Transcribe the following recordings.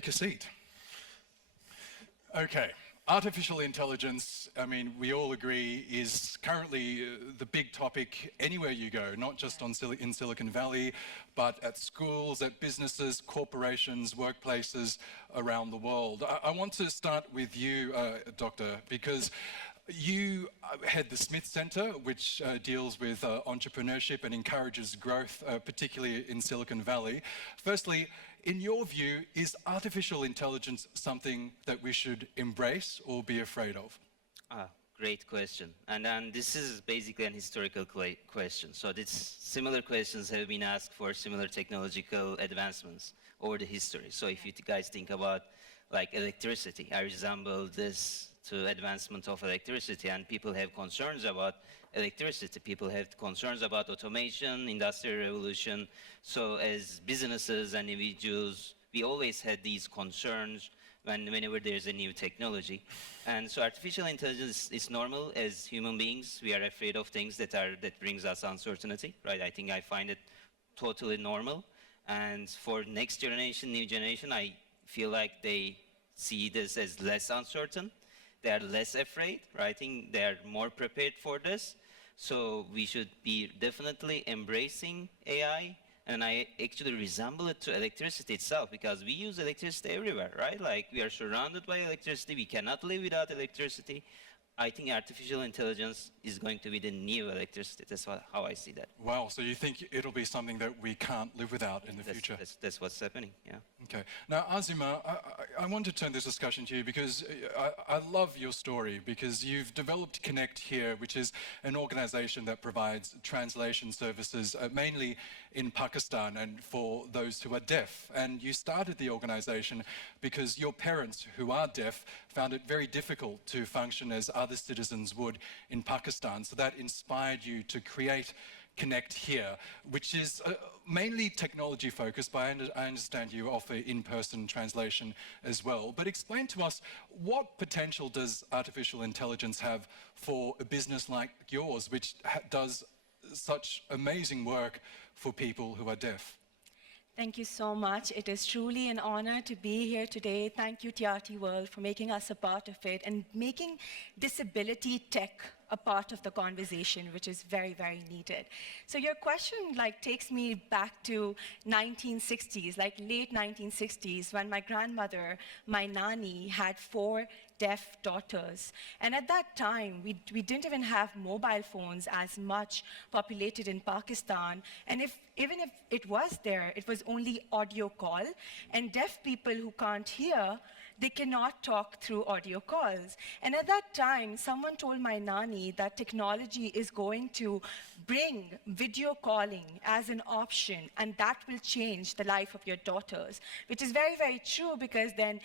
take a seat. Okay, artificial intelligence, I mean, we all agree, is currently the big topic anywhere you go, not just in Silicon Valley, but at schools, at businesses, corporations, workplaces around the world. I want to start with you, Doctor, because you head the Smith Center, which deals with entrepreneurship and encourages growth, particularly in Silicon Valley. Firstly, in your view, is artificial intelligence something that we should embrace or be afraid of? Great question. And this is basically an historical question. So these similar questions have been asked for similar technological advancements over the history. So if you guys think about like electricity, I resemble this to advancement of electricity, and people have concerns about electricity. People have concerns about automation, industrial revolution. So as businesses and individuals, we always had these concerns whenever there's a new technology. And so artificial intelligence is normal. As human beings, we are afraid of things that brings us uncertainty, right? I think I find it totally normal. And for next generation, new generation, I feel like they see this as less uncertain. They are less afraid, right? I think they are more prepared for this. So we should be definitely embracing AI. And I actually resemble it to electricity itself, because we use electricity everywhere, right? Like, we are surrounded by electricity. We cannot live without electricity. I think artificial intelligence is going to be the new electricity. That's how I see that. Wow, so you think it'll be something that we can't live without in the future? That's what's happening, yeah. Okay. Now, Azima, I want to turn this discussion to you because I love your story, because you've developed Connect Here, which is an organization that provides translation services mainly in Pakistan and for those who are deaf. And you started the organization because your parents, who are deaf, found it very difficult to function as other citizens would in Pakistan. So that inspired you to create Connect Here, which is mainly technology focused, but I understand you offer in-person translation as well. But explain to us, what potential does artificial intelligence have for a business like yours, which does such amazing work for people who are deaf? Thank you so much. It is truly an honor to be here today. Thank you, TRT World, for making us a part of it and making disability tech a part of the conversation, which is very, very needed. So your question takes me back to 1960s, like late 1960s, when my grandmother, my nanny, had 4 deaf daughters. And at that time, we didn't even have mobile phones as much populated in Pakistan. And even if it was there, it was only audio call. And deaf people who can't hear, they cannot talk through audio calls. And at that time, someone told my nanny that technology is going to bring video calling as an option, and that will change the life of your daughters, which is very, very true, because then,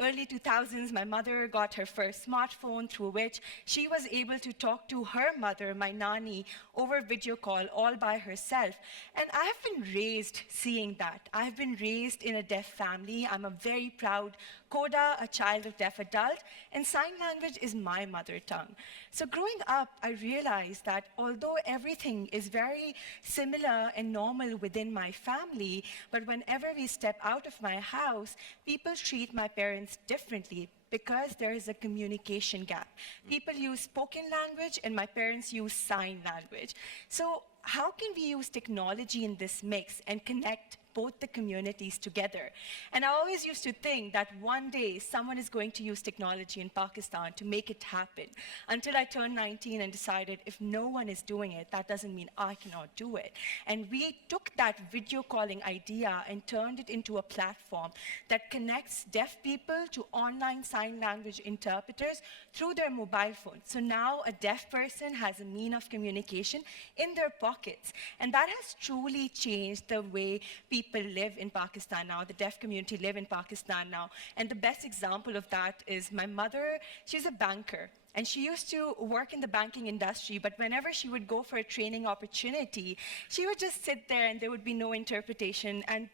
early 2000s, my mother got her first smartphone, through which she was able to talk to her mother, my nanny, over video call all by herself. And I have been raised seeing that. I have been raised in a deaf family. I'm a very proud Coda, a child of deaf adult, and sign language is my mother tongue. So growing up, I realized that although everything is very similar and normal within my family, but whenever we step out of my house, people treat my parents differently, because there is a communication gap. People use spoken language, and my parents use sign language. So how can we use technology in this mix and connect both the communities together? And I always used to think that one day someone is going to use technology in Pakistan to make it happen, until I turned 19 and decided if no one is doing it, that doesn't mean I cannot do it. And we took that video calling idea and turned it into a platform that connects deaf people to online sign language interpreters through their mobile phone. So now a deaf person has a mean of communication in their pockets. And that has truly changed the way people live in Pakistan now, the deaf community live in Pakistan now. And the best example of that is my mother. She's a banker, and she used to work in the banking industry, but whenever she would go for a training opportunity, she would just sit there and there would be no interpretation, and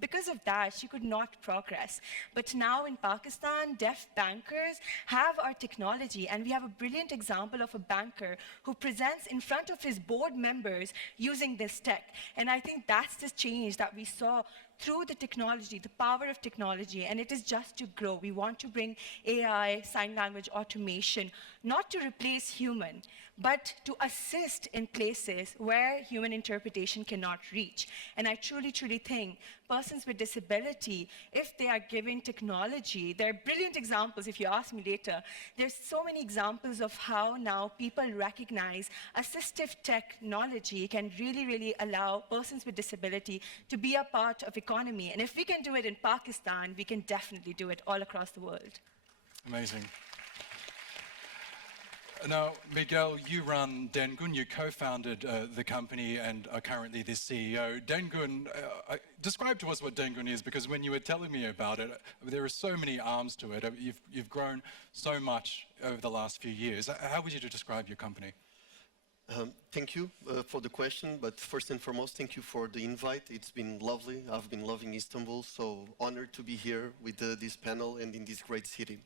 because of that, she could not progress. But now in Pakistan, deaf bankers have our technology, and we have a brilliant example of a banker who presents in front of his board members using this tech. And I think that's the change that we saw through the technology, the power of technology, and it is just to grow. We want to bring AI, sign language automation, not to replace human, but to assist in places where human interpretation cannot reach. And I truly, truly think persons with disability, if they are given technology, there are brilliant examples, if you ask me later. There's so many examples of how now people recognize assistive technology can really, really allow persons with disability to be a part of economy. And if we can do it in Pakistan, we can definitely do it all across the world. Amazing. Now, Miguel, you run Dengun. You co-founded the company and are currently the CEO. Dengun, describe to us what Dengun is, because when you were telling me about it, there are so many arms to it. You've grown so much over the last few years. How would you describe your company? Thank you for the question, but first and foremost, thank you for the invite. It's been lovely. I've been loving Istanbul, so honored to be here with this panel and in this great city.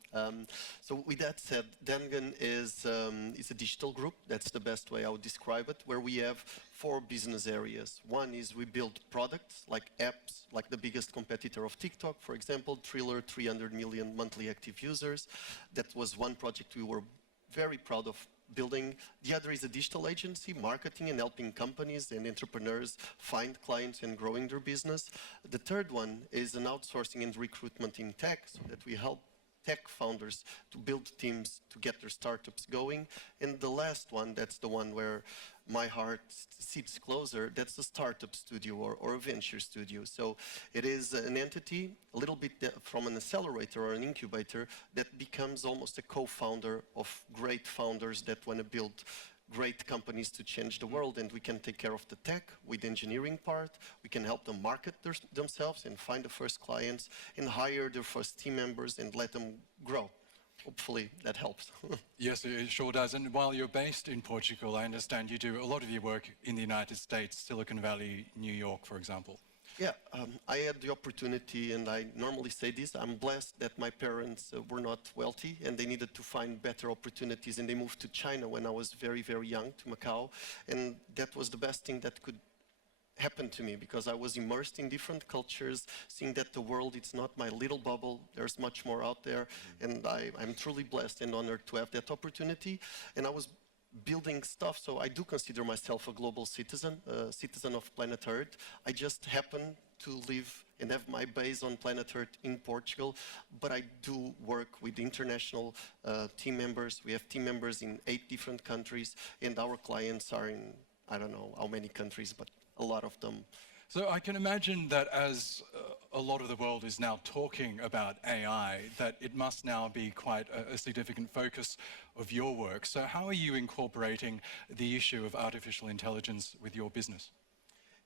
So with that said, Dengun is a digital group. That's the best way I would describe it, where we have 4 business areas. One is we build products like apps, like the biggest competitor of TikTok, for example, Thriller, 300 million monthly active users. That was one project we were very proud of building. The other is a digital agency, marketing and helping companies and entrepreneurs find clients and growing their business. The third one is an outsourcing and recruitment in tech, so that we help tech founders to build teams to get their startups going. And the last one, that's the one where my heart sits closer, that's a startup studio or a venture studio. So it is an entity, a little bit from an accelerator or an incubator, that becomes almost a co-founder of great founders that want to build great companies to change the world, and we can take care of the tech with the engineering part. We can help them market themselves and find the first clients and hire their first team members and let them grow. Hopefully that helps. Yes, it sure does. And while you're based in Portugal, I understand you do a lot of your work in the United States, Silicon Valley, New York, for example. Yeah, I had the opportunity, and I normally say this, I'm blessed that my parents were not wealthy and they needed to find better opportunities, and they moved to China when I was very, very young, to Macau, and that was the best thing that could happen to me, because I was immersed in different cultures, seeing that the world, it's not my little bubble, there's much more out there, and I'm truly blessed and honored to have that opportunity. And I was building stuff, so I do consider myself a global citizen, a citizen of planet Earth. I just happen to live and have my base on planet Earth in Portugal, but I do work with international team members. We have team members in 8 different countries, and our clients are in, I don't know how many countries, but a lot of them. So I can imagine that as a lot of the world is now talking about AI, that it must now be quite a significant focus of your work. So how are you incorporating the issue of artificial intelligence with your business?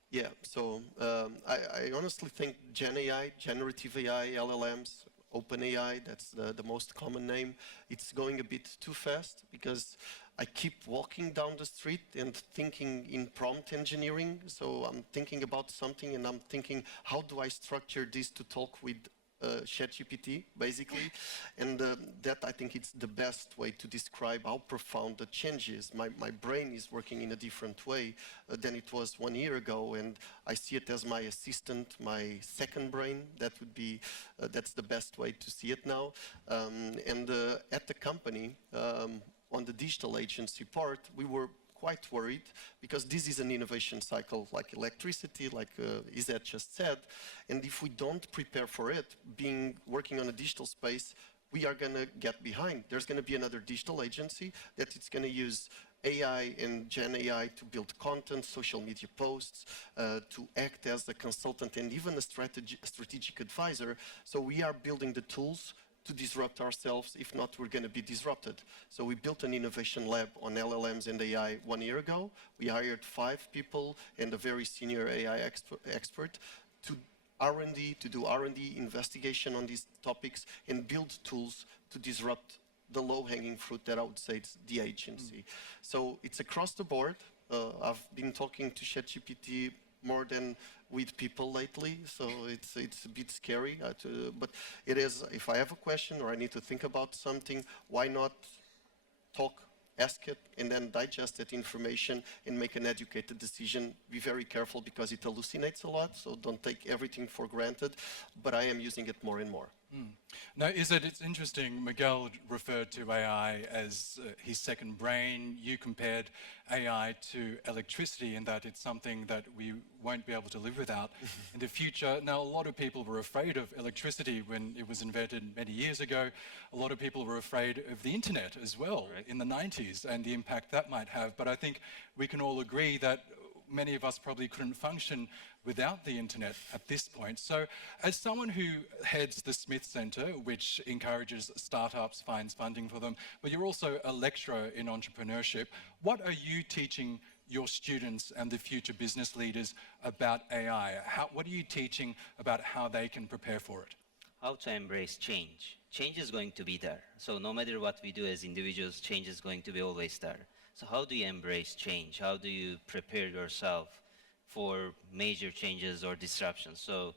Yeah, so I honestly think Gen AI, generative AI, LLMs, OpenAI, that's the most common name, it's going a bit too fast, because I keep walking down the street and thinking in prompt engineering. So I'm thinking about something and I'm thinking, how do I structure this to talk with ChatGPT, basically? And that, I think, it's the best way to describe how profound the change is. My brain is working in a different way than it was 1 year ago, and I see it as my assistant, my second brain. That would be, that's the best way to see it now. And at the company, on the digital agency part, we were quite worried, because this is an innovation cycle like electricity, like Izet just said, and if we don't prepare for it, working on a digital space, we are going to get behind. There's going to be another digital agency that it's going to use AI and Gen AI to build content, social media posts, to act as a consultant and even a strategic advisor. So we are building the tools to disrupt ourselves. If not, we're going to be disrupted. So we built an innovation lab on LLMs and AI 1 year ago. We hired 5 people and a very senior AI expert to do R&D investigation on these topics and build tools to disrupt the low-hanging fruit that I would say is the agency. So it's across the board. I've been talking to ChatGPT more than with people lately, so it's a bit scary, but it is, if I have a question or I need to think about something, why not talk ask it, and then digest that information and make an educated decision. Be very careful because it hallucinates a lot, so don't take everything for granted, but I am using it more and more. Now, it's interesting, Miguel referred to AI as his second brain. You compared AI to electricity in that it's something that we won't be able to live without in the future. Now, a lot of people were afraid of electricity when it was invented many years ago. A lot of people were afraid of the internet as well in the 90s and the impact that might have. But I think we can all agree that many of us probably couldn't function without the internet at this point. So as someone who heads the Smith Centre, which encourages startups, finds funding for them, but you're also a lecturer in entrepreneurship, what are you teaching your students and the future business leaders about AI? What are you teaching about how they can prepare for it? How to embrace change. Change is going to be there. So no matter what we do as individuals, change is going to be always there. So how do you embrace change? How do you prepare yourself for major changes or disruptions? So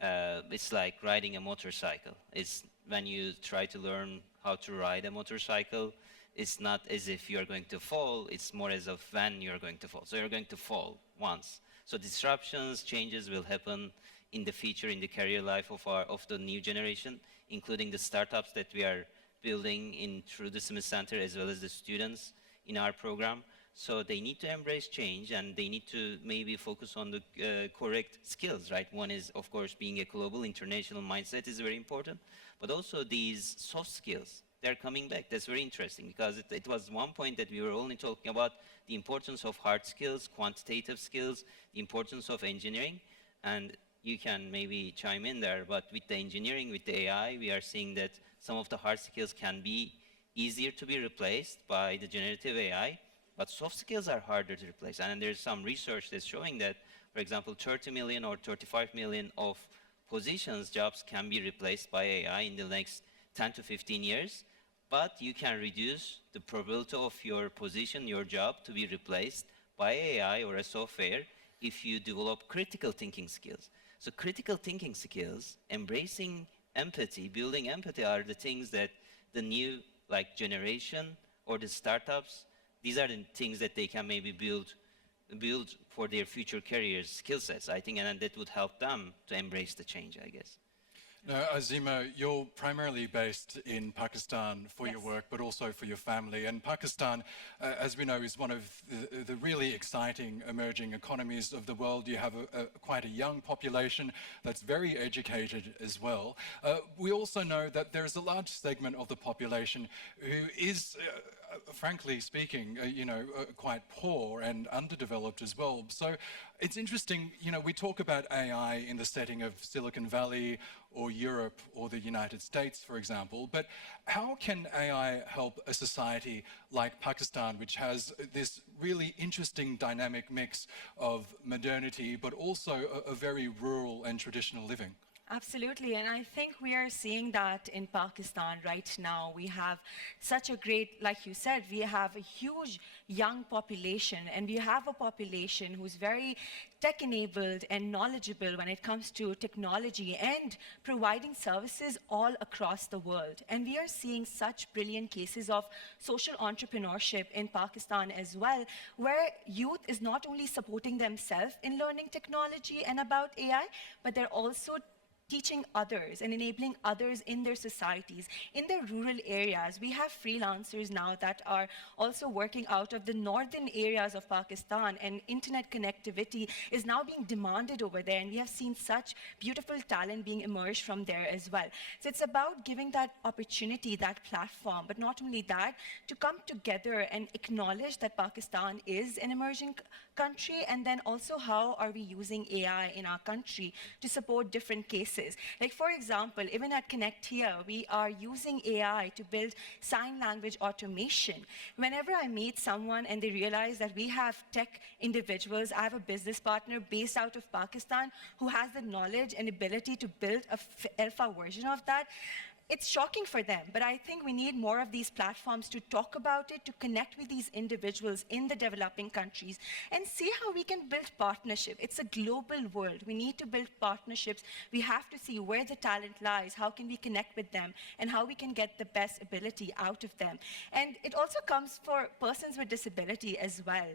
it's like riding a motorcycle. It's when you try to learn how to ride a motorcycle, it's not as if you're going to fall, it's more as of when you're going to fall. So you're going to fall once. So disruptions, changes will happen in the future, in the career life of the new generation, including the startups that we are building through the Smith Center, as well as the students in our program. So they need to embrace change, and they need to maybe focus on the correct skills, right? One is, of course, being a global, international mindset is very important, but also these soft skills, they're coming back. That's very interesting, because it was one point that we were only talking about the importance of hard skills, quantitative skills, the importance of engineering, and you can maybe chime in there, but with the engineering, with the AI, we are seeing that some of the hard skills can be easier to be replaced by the generative AI, but soft skills are harder to replace. And there's some research that's showing that, for example, 30 million or 35 million of positions, jobs can be replaced by AI in the next 10 to 15 years, but you can reduce the probability of your position, your job, to be replaced by AI or a software if you develop critical thinking skills. So critical thinking skills, embracing empathy, building empathy are the things that the new generation or the startups, these are the things that they can maybe build for their future careers, skill sets, I think, and that would help them to embrace the change, I guess. Now, Azima, you're primarily based in Pakistan for your work, but also for your family. And Pakistan, as we know, is one of the really exciting emerging economies of the world. You have quite a young population that's very educated as well. We also know that there is a large segment of the population who is, frankly speaking, quite poor and underdeveloped as well. So it's interesting, we talk about AI in the setting of Silicon Valley or Europe or the United States, for example, but how can AI help a society like Pakistan, which has this really interesting dynamic mix of modernity, but also a very rural and traditional living? Absolutely, and I think we are seeing that in Pakistan right now. We have such a great, like you said, we have a huge young population, and we have a population who's very tech-enabled and knowledgeable when it comes to technology and providing services all across the world. And we are seeing such brilliant cases of social entrepreneurship in Pakistan as well, where youth is not only supporting themselves in learning technology and about AI, but they're also teaching others and enabling others in their societies. In the rural areas, we have freelancers now that are also working out of the northern areas of Pakistan, and internet connectivity is now being demanded over there, and we have seen such beautiful talent being emerged from there as well. So it's about giving that opportunity, that platform, but not only that, to come together and acknowledge that Pakistan is an emerging country, and then also how are we using AI in our country to support different cases. Like, for example, even at Connect here, we are using AI to build sign language automation. Whenever I meet someone and they realize that we have tech individuals, I have a business partner based out of Pakistan who has the knowledge and ability to build a alpha version of that, it's shocking for them, but I think we need more of these platforms to talk about it, to connect with these individuals in the developing countries and see how we can build partnership. It's a global world. We need to build partnerships. We have to see where the talent lies, how can we connect with them, and how we can get the best ability out of them. And it also comes for persons with disability as well.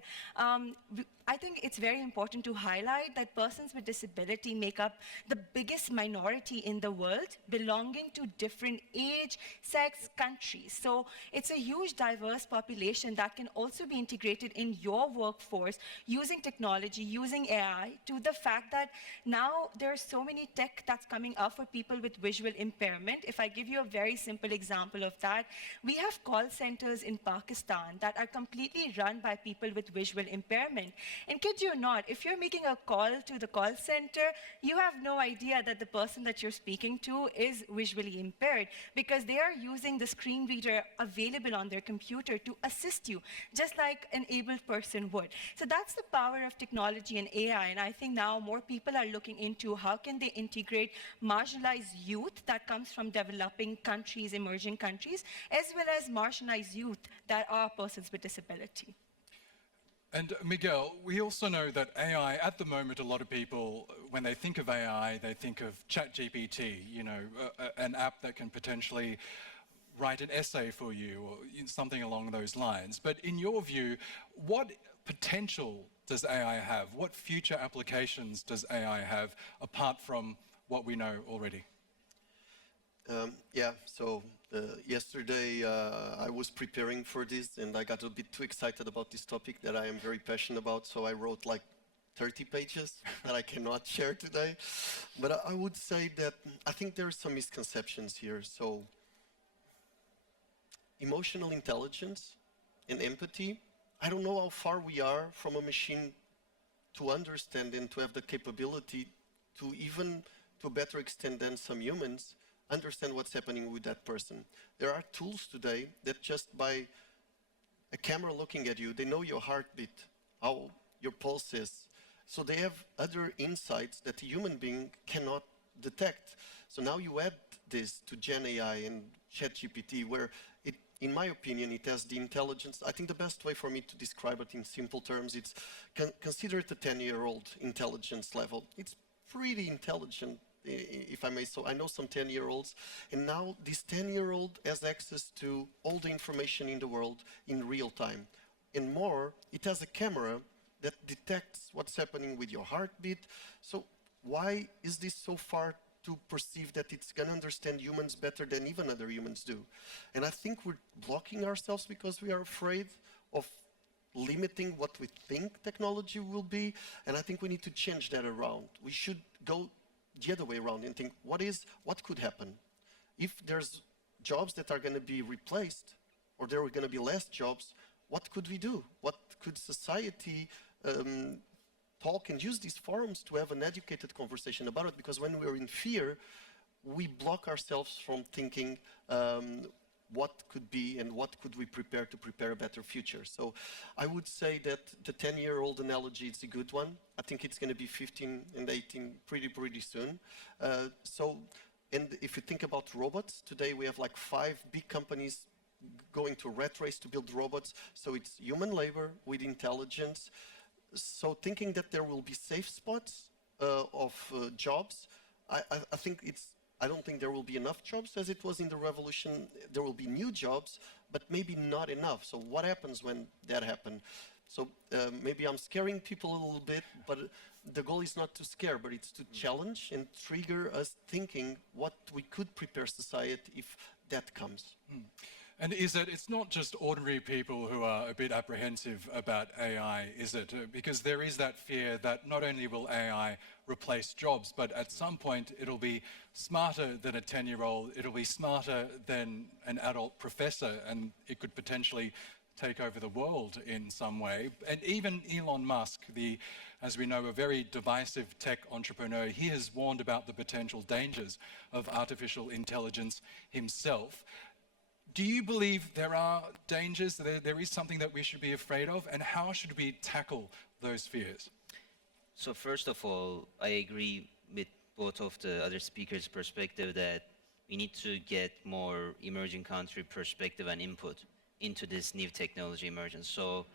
I think it's very important to highlight that persons with disability make up the biggest minority in the world, belonging to different age, sex, countries. So it's a huge, diverse population that can also be integrated in your workforce using technology, using AI, to the fact that now there's so many tech that's coming up for people with visual impairment. If I give you a very simple example of that, we have call centers in Pakistan that are completely run by people with visual impairment. And kid you not, if you're making a call to the call center, you have no idea that the person that you're speaking to is visually impaired, because they are using the screen reader available on their computer to assist you, just like an able person would. So that's the power of technology and AI, and I think now more people are looking into how can they integrate marginalized youth that comes from developing countries, emerging countries, as well as marginalized youth that are persons with disability. And Miguel, we also know that AI, at the moment, a lot of people, when they think of AI, they think of ChatGPT, you know, an app that can potentially write an essay for you or something along those lines. But in your view, what potential does AI have? What future applications does AI have apart from what we know already? Yesterday I was preparing for this and I got a bit too excited about this topic that I am very passionate about, so I wrote like 30 pages that I cannot share today. But I would say that I think there are some misconceptions here. So emotional intelligence and empathy, I don't know how far we are from a machine to understand and to have the capability to, even to a better extent than some humans, understand what's happening with that person. There are tools today that just by a camera looking at you, they know your heartbeat, how your pulse is. So they have other insights that a human being cannot detect. So now you add this to Gen AI and ChatGPT, where it, in my opinion, it has the intelligence. I think the best way for me to describe it in simple terms, it's consider it a 10-year-old intelligence level. It's pretty intelligent, if I may. So I know some 10-year-olds, and now this 10-year-old has access to all the information in the world in real time. And more, it has a camera that detects what's happening with your heartbeat. So why is this so far to perceive that it's going to understand humans better than even other humans do? And I think we're blocking ourselves because we are afraid of limiting what we think technology will be, and I think we need to change that around. We should go the other way around and think, what could happen? If there's jobs that are going to be replaced, or there are going to be less jobs, what could we do? What could society talk and use these forums to have an educated conversation about it? Because when we're in fear, we block ourselves from thinking what could be and what could we prepare to prepare a better future. So I would say that the 10-year-old analogy is a good one. I think it's going to be 15 and 18 pretty soon. And if you think about robots, today we have like 5 big companies going to a rat race to build robots. So it's human labor with intelligence. So thinking that there will be safe spots of jobs, I don't think there will be enough jobs as it was in the revolution. There will be new jobs, but maybe not enough. So what happens when that happens? So maybe I'm scaring people a little bit, but the goal is not to scare, but it's to challenge and trigger us thinking what we could prepare society if that comes. And is it, it's not just ordinary people who are a bit apprehensive about AI, is it? Because there is that fear that not only will AI replace jobs, but at some point it'll be smarter than a 10-year-old, it'll be smarter than an adult professor, and it could potentially take over the world in some way. And even Elon Musk, as we know, a very divisive tech entrepreneur, he has warned about the potential dangers of artificial intelligence himself. Do you believe there are dangers, there is something that we should be afraid of, and how should we tackle those fears? So first of all, I agree with both of the other speakers' perspective that we need to get more emerging country perspective and input into this new technology emergence. So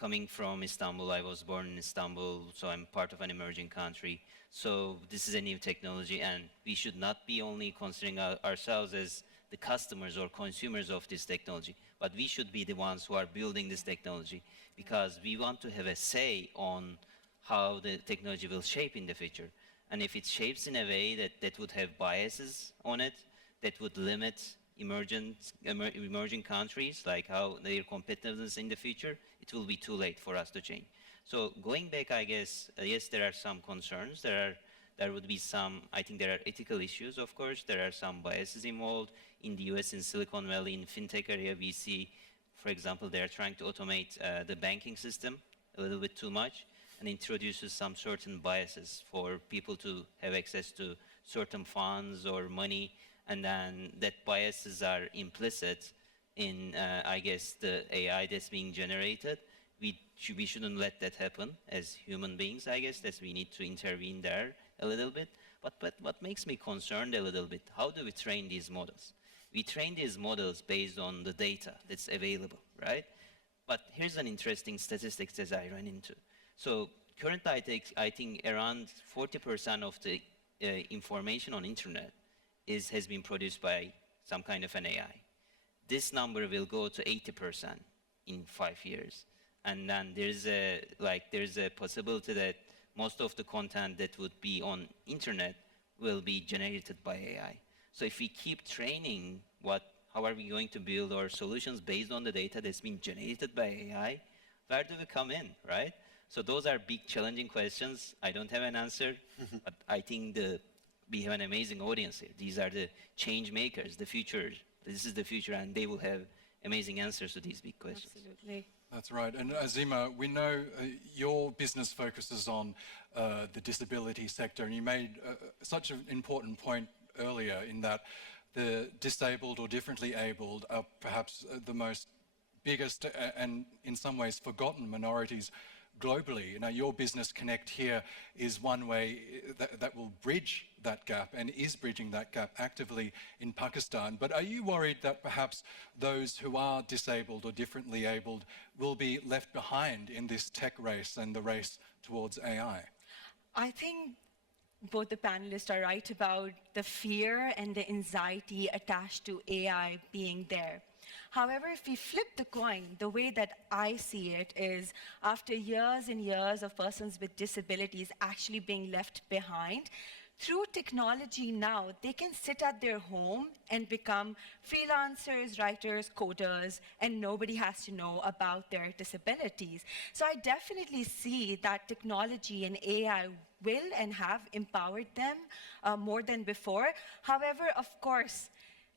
coming from Istanbul, I was born in Istanbul, so I'm part of an emerging country. So this is a new technology, and we should not be only considering ourselves as the customers or consumers of this technology, but we should be the ones who are building this technology, because we want to have a say on how the technology will shape in the future. And if it shapes in a way that would have biases on it, that would limit emerging countries, like how their competitiveness in the future, it will be too late for us to change. So going back, I guess, yes, there are some concerns. There would be some, I think there are ethical issues, of course. There are some biases involved. In the US, in Silicon Valley, in fintech area, we see, for example, they are trying to automate the banking system a little bit too much, and introduces some certain biases for people to have access to certain funds or money, and then that biases are implicit in, I guess, the AI that's being generated. We shouldn't let that happen as human beings, I guess, that we need to intervene there a little bit. But what makes me concerned a little bit, how do we train these models? We train these models based on the data that's available, right? But here's an interesting statistics that I ran into. So currently, I think around 40% of the information on internet has been produced by some kind of an AI. This number will go to 80% in 5 years. And then there's a possibility that most of the content that would be on internet will be generated by AI. So if we keep training, how are we going to build our solutions based on the data that's been generated by AI? Where do we come in, right? So those are big, challenging questions. I don't have an answer, but I think we have an amazing audience here. These are the change makers, the future. This is the future, and they will have amazing answers to these big questions. Absolutely. That's right. And Azima, we know your business focuses on the disability sector, and you made such an important point earlier in that the disabled or differently abled are perhaps the most biggest and in some ways forgotten minorities globally. You know, your business Connect here is one way that will bridge that gap and is bridging that gap actively in Pakistan. But are you worried that perhaps those who are disabled or differently abled will be left behind in this tech race and the race towards AI? I think both the panelists are right about the fear and the anxiety attached to AI being there. However, if we flip the coin, the way that I see it is after years and years of persons with disabilities actually being left behind, through technology now, they can sit at their home and become freelancers, writers, coders, and nobody has to know about their disabilities. So I definitely see that technology and AI will and have empowered them more than before. However, of course,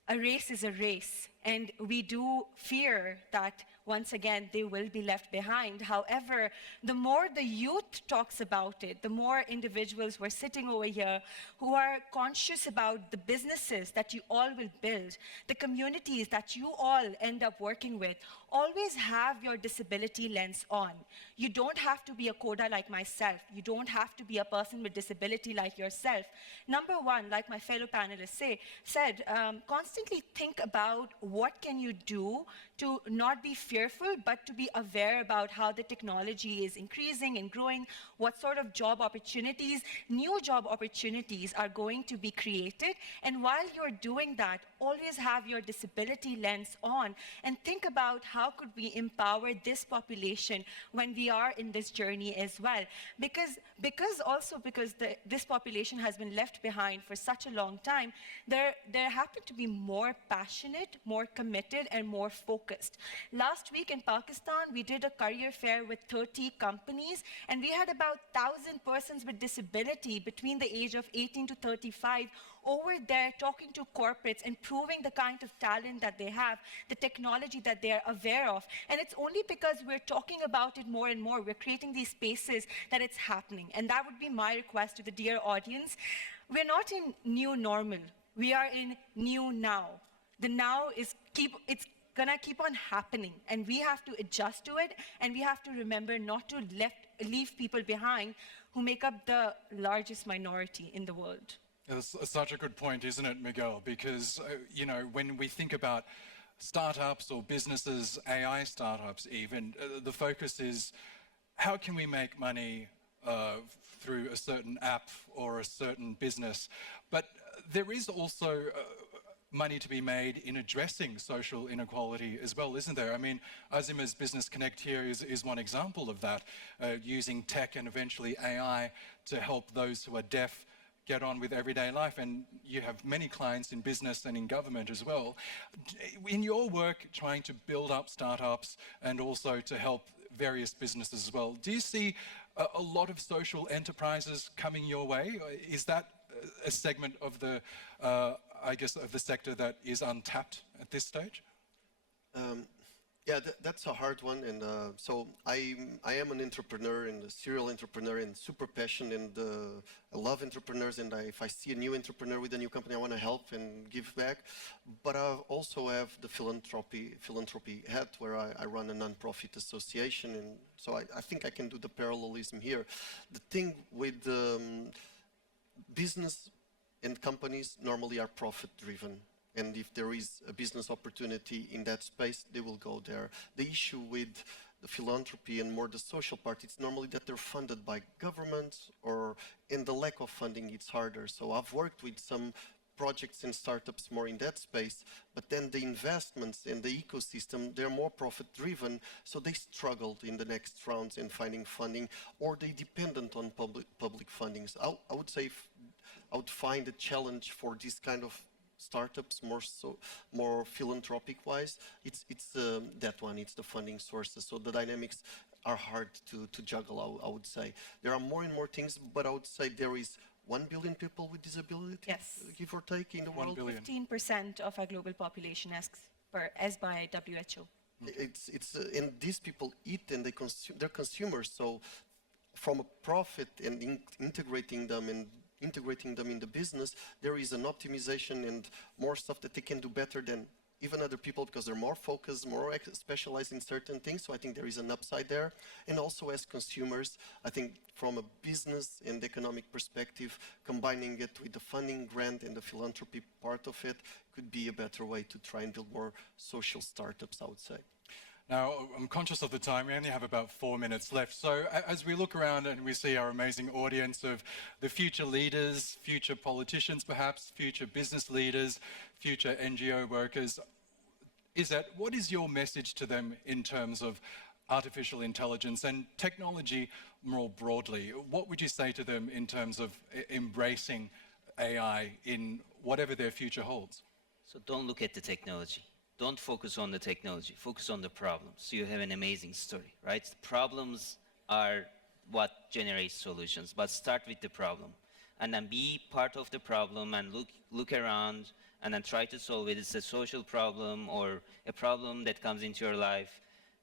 a race is a race, and we do fear that once again they will be left behind. However, the more the youth talks about it, the more individuals who are sitting over here who are conscious about the businesses that you all will build, the communities that you all end up working with, always have your disability lens on. You don't have to be a coder like myself. You don't have to be a person with disability like yourself. Number one, like my fellow panelists said, constantly think about what can you do to not be fearful, but to be aware about how the technology is increasing and growing, what sort of job opportunities, new job opportunities are going to be created. And while you're doing that, always have your disability lens on and think about how could we empower this population when we are in this journey as well. Because this population has been left behind for such a long time, there happen to be more passionate, more committed, and more focused. Last week in Pakistan, we did a career fair with 30 companies, and we had about 1,000 persons with disability between the age of 18 to 35 over there talking to corporates and proving the kind of talent that they have, the technology that they are aware of. And it's only because we're talking about it more and more, we're creating these spaces that it's happening. And that would be my request to the dear audience. We're not in new normal. We are in new now. The now is it's gonna keep on happening, and we have to adjust to it, and we have to remember not to leave people behind who make up the largest minority in the world. It's such a good point, isn't it, Miguel? Because, you know, when we think about startups or businesses, AI startups even, the focus is how can we make money through a certain app or a certain business. But there is also money to be made in addressing social inequality as well, isn't there? I mean, Azima's Business Connect here is one example of that, using tech and eventually AI to help those who are deaf get on with everyday life. And you have many clients in business and in government as well. In your work, trying to build up startups and also to help various businesses as well, do you see a lot of social enterprises coming your way? Is that a segment of the, I guess, of the sector that is untapped at this stage? Yeah, that's a hard one, and so I am an entrepreneur and a serial entrepreneur and super passionate, and I love entrepreneurs, and if I see a new entrepreneur with a new company, I want to help and give back. But I also have the philanthropy hat where I run a non-profit association, and so I think I can do the parallelism here. The thing with business and companies normally are profit-driven. And if there is a business opportunity in that space, they will go there. The issue with the philanthropy and more the social part, it's normally that they're funded by governments, or in the lack of funding, it's harder. So I've worked with some projects and startups more in that space, but then the investments in the ecosystem, they're more profit-driven, so they struggled in the next rounds in finding funding, or they dependent on public fundings. I would say I would find a challenge for this kind of startups, more philanthropic-wise, it's that one, it's the funding sources. So the dynamics are hard to juggle, I would say. There are more and more things, but I would say there is 1 billion people with disability, Yes. give or take, in the world. 1 billion. 15% of our global population as by WHO. And these people eat and they're consumers. So from a profit and integrating them in the business, there is an optimization and more stuff that they can do better than even other people, because they're more focused, more specialized in certain things. So I think there is an upside there. And also as consumers, I think from a business and economic perspective, combining it with the funding grant and the philanthropy part of it could be a better way to try and build more social startups, I would say. Now, I'm conscious of the time. We only have about 4 minutes left. So as we look around and we see our amazing audience of the future leaders, future politicians perhaps, future business leaders, future NGO workers, what is your message to them in terms of artificial intelligence and technology more broadly? What would you say to them in terms of embracing AI in whatever their future holds? So don't look at the technology. Don't focus on the technology, focus on the problems. You have an amazing story, right? Problems are what generates solutions, but start with the problem. And then be part of the problem and look around and then try to solve it. It's a social problem or a problem that comes into your life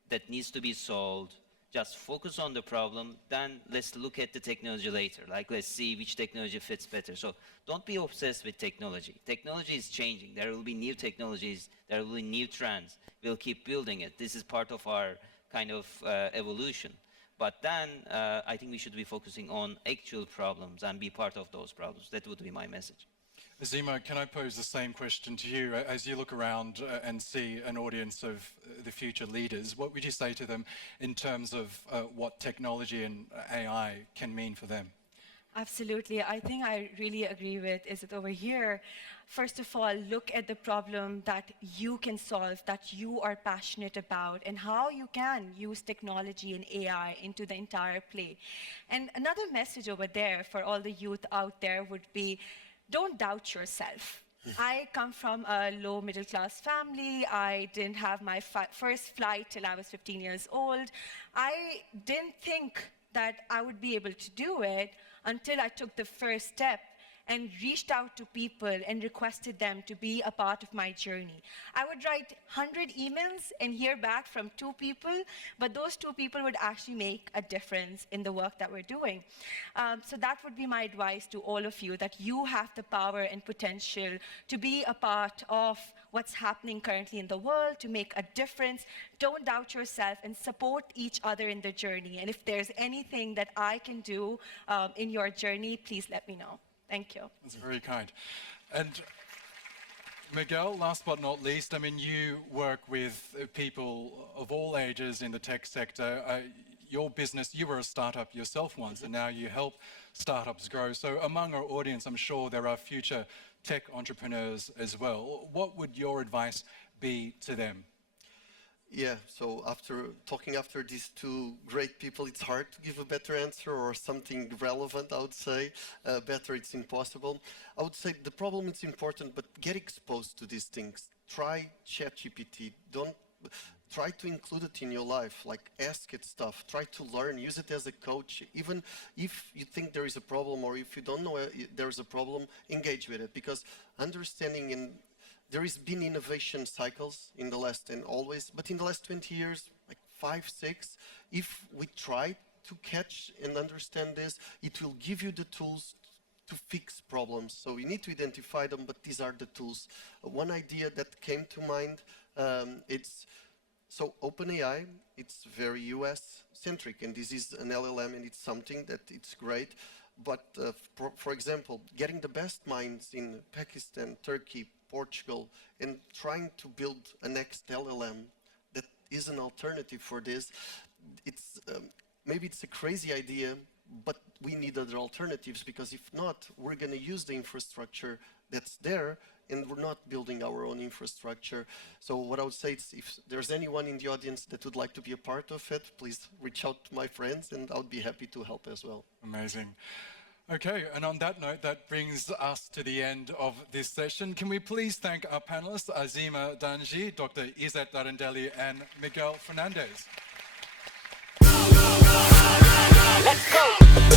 that needs to be solved. Just focus on the problem, then let's look at the technology later. Like, let's see which technology fits better. So don't be obsessed with technology. Technology is changing. There will be new technologies. There will be new trends. We'll keep building it. This is part of our kind of evolution. But then I think we should be focusing on actual problems and be part of those problems. That would be my message. Azima, can I pose the same question to you? As you look around and see an audience of the future leaders, what would you say to them in terms of what technology and AI can mean for them? Absolutely. I think I really agree with Izzat over here. First of all, look at the problem that you can solve, that you are passionate about, and how you can use technology and AI into the entire play. And another message over there for all the youth out there would be, don't doubt yourself. I come from a low middle class family. I didn't have my first flight till I was 15 years old. I didn't think that I would be able to do it until I took the first step and reached out to people and requested them to be a part of my journey. I would write 100 emails and hear back from 2 people, but those 2 people would actually make a difference in the work that we're doing. So that would be my advice to all of you, that you have the power and potential to be a part of what's happening currently in the world, to make a difference. Don't doubt yourself and support each other in the journey. And if there's anything that I can do in your journey, please let me know. Thank you. That's very kind. And Miguel, last but not least, I mean, you work with people of all ages in the tech sector. Your business, you were a startup yourself once, and now you help startups grow. So among our audience, I'm sure there are future tech entrepreneurs as well. What would your advice be to them? Yeah, so after these two great people, it's hard to give a better answer or something relevant, I would say. Better, it's impossible. I would say the problem is important, but get exposed to these things. Try ChatGPT. Don't try to include it in your life, like ask it stuff, try to learn, use it as a coach. Even if you think there is a problem or if you don't know there is a problem, engage with it, because understanding and there has been innovation cycles in the last, and always, but in the last 20 years, like 5, 6, if we try to catch and understand this, it will give you the tools to fix problems. So you need to identify them, but these are the tools. One idea that came to mind, so OpenAI, it's very US centric, and this is an LLM, and it's something that it's great. But for example, getting the best minds in Pakistan, Turkey, Portugal, and trying to build a next LLM that is an alternative for this. It's maybe it's a crazy idea, but we need other alternatives, because if not, we're going to use the infrastructure that's there, and we're not building our own infrastructure. So what I would say is, if there's anyone in the audience that would like to be a part of it, please reach out to my friends, and I would be happy to help as well. Amazing. Okay, and on that note, that brings us to the end of this session. Can we please thank our panelists, Azima Danji, Dr. Izzet Darendeli, and Miguel Fernandez. Let's go!